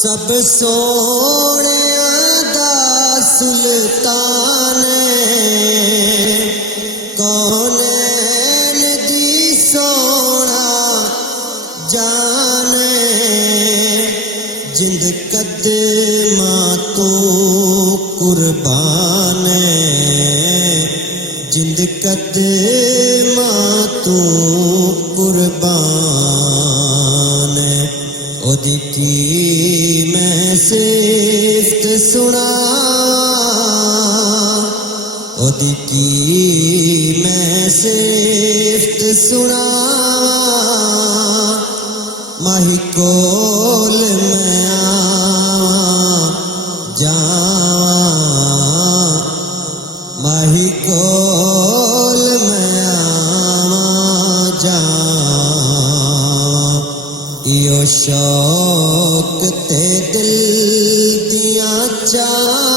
सब सोने दा सुल्तान कौनैन दी सोना जान जिंद कदमां तो कुर्बान जिंद कदमां तो कुर्बान ओदी की मैं सिफ्त सुना ओदी की मैं सिफ्त सुना माही कोल मैं आवां जावां माही कोल मैं आवां जावां इहो शौक ते दिल दियां चाह